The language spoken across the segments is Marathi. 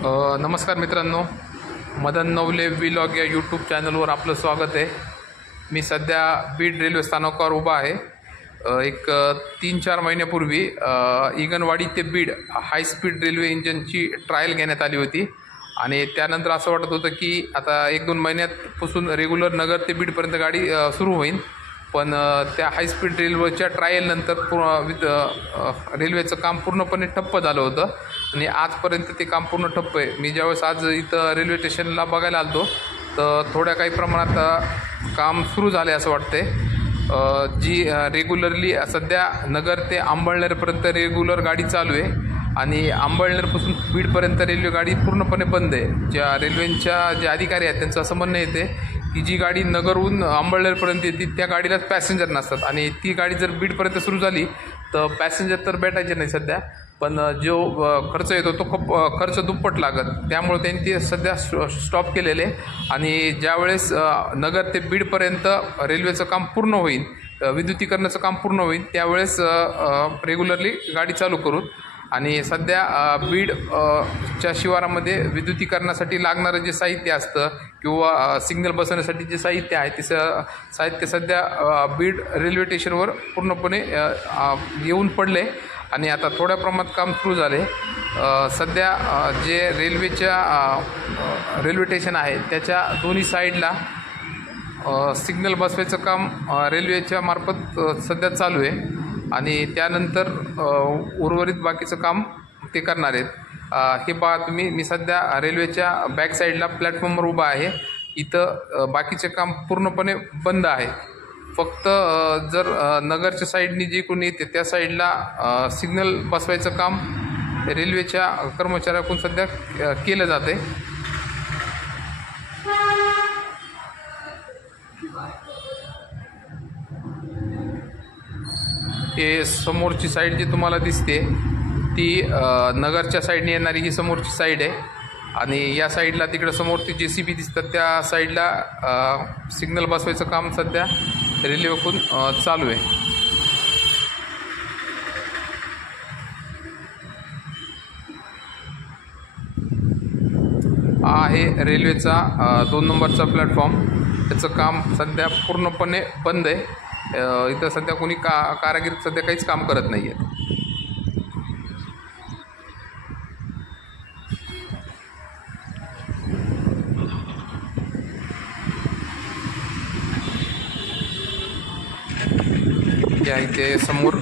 नमस्कार मित्रांनो, मदन नवले व्लॉग या यूट्यूब चॅनलवर आपलं स्वागत आहे। मी सध्या बीड रेल्वे स्थानकावर उभा आहे। एक 3-4 महिन्यापूर्वी इगनवाडी ते बीड हाय स्पीड रेल्वे इंजिनची ट्रायल घेण्यात आली होती आणि त्यानंतर असं वाटत होतं की आता 1-2 महिन्यापासून रेग्युलर नगर ते बीडपर्यंत गाडी सुरू होईल। पण त्या हाय स्पीड रेल्वेच्या ट्रायलनंतर रेल्वेचं काम पूर्णपणे ठप्प झालं होतं आणि आजपर्यंत ते काम पूर्ण ठप्प आहे। मी ज्यावेळेस आज इथं रेल्वे स्टेशनला बघायला आलो तर थोड्या काही प्रमाणात काम सुरू झाले असं वाटते। जी रेग्युलरली सध्या नगर ते अंबळनेरपर्यंत रेग्युलर गाडी चालू आहे आणि अंबळनेरपासून बीडपर्यंत रेल्वे गाडी पूर्णपणे बंद आहे। ज्या रेल्वेच्या जे अधिकारी आहेत त्यांचं असं म्हणणं येते की जी गाडी नगरहून अंबळनेरपर्यंत येते त्या गाडीलाच पॅसेंजर नसतात आणि ती गाडी जर बीडपर्यंत सुरू झाली तर पॅसेंजर तर भेटायचे नाही सध्या, पण जो खर्च येतो तो खूप खर्च दुप्पट लागत। त्यामुळे त्यांनी ते सध्या स्टॉप केलेले आणि ज्यावेळेस नगर ते बीडपर्यंत रेल्वेचं काम पूर्ण होईल, विद्युतीकरणाचं काम पूर्ण होईल, त्यावेळेस रेग्युलरली गाडी चालू करू। आणि सध्या बीड च्या शिवारामध्ये विद्युतीकरणासाठी लागणारं जे साहित्य असतं किंवा सिग्नल बसवण्यासाठी जे साहित्य आहे ते साहित्य सध्या बीड रेल्वे स्टेशनवर पूर्णपणे येऊन पडले आणि आता थोड्या प्रमाणात काम सुरू झाले। सध्या जे रेल्वे स्टेशन आहे त्याच्या दोन्ही साईडला सिग्नल बसवायचं काम रेल्वेच्या मार्फत सध्या चालू आहे आणि त्यानंतर उर्वरित बाकीचं काम ते करणार आहेत। हे पहा तुम्ही, मी सध्या रेल्वेच्या बॅक साईडला प्लॅटफॉर्मवर उभा आहे। इथं बाकीचे काम पूर्णपणे बंद आहे। फक्त जर नगरच्या साईडनी जे कोणी येते त्या साईडला सिग्नल बसवायचं काम रेल्वेच्या कर्मचाऱ्याकडून सध्या केलं जाते। हे समोरची साईड जी तुम्हाला दिसते ती नगरच्या साईडने येणारी ही समोरची साईड आहे आणि या साईडला तिकडं समोरची JCB दिसतात त्या साईडला सिग्नल बसवायचं काम सध्या रेल्वेकडून चालू आहे। हा आहे रेल्वेचा 2 नंबरचा प्लॅटफॉर्म, त्याचं काम सध्या पूर्णपणे बंद आहे। इथं सध्या कोणी कारागीर सध्या काहीच काम करत नाही आहे। या इथे समोर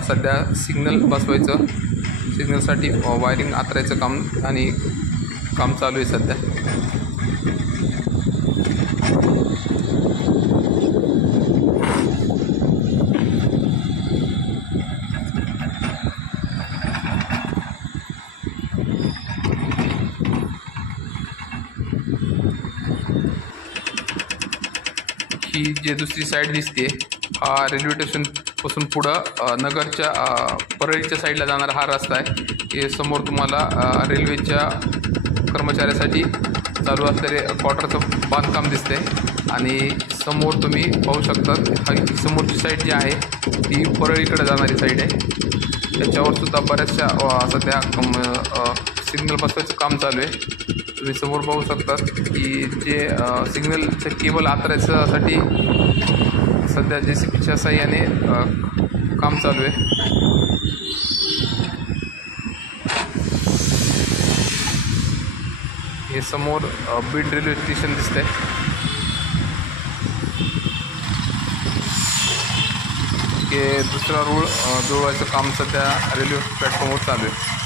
सध्या सिग्नल बसवायचं, सिग्नलसाठी वायरिंग आतरायचं काम आणि काम चालू आहे सध्या। ही जे दुसरी साईड दिसते हा रेल्वे स्टेशनपासून पुढं नगरच्या परळीच्या साईडला जाणारा हा रस्ता आहे। हे समोर तुम्हाला रेल्वेच्या कर्मचाऱ्यासाठी चालू असलेले क्वार्टरचं बांधकाम दिसते आणि समोर तुम्ही पाहू शकता ही समोरची साईड जी आहे ती परळीकडे जाणारी साईड आहे। त्याच्यावर सुद्धा बऱ्याचशा सध्या सिग्नल बसवायचं काम चालू आहे। तुम्ही समोर पाहू शकता की जे सिग्नलचं केबल आतरायच्यासाठी सध्या JCBच्या साहाय्याने काम चालू आहे। हे समोर बीड रेल्वे स्टेशन दिसतंय। हे दुसरा रूळ जुळवायचं काम सध्या रेल्वे प्लॅटफॉर्मवर चालू आहे।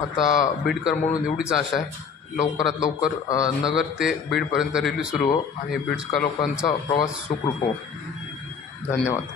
आता बीडकर म्हणून एवढीच आशा आहे, लवकरात लवकर नगर ते बीडपर्यंत रेल्वे सुरू हो आणि बीडच्या लोकांचा प्रवास सुखरूप हो। धन्यवाद।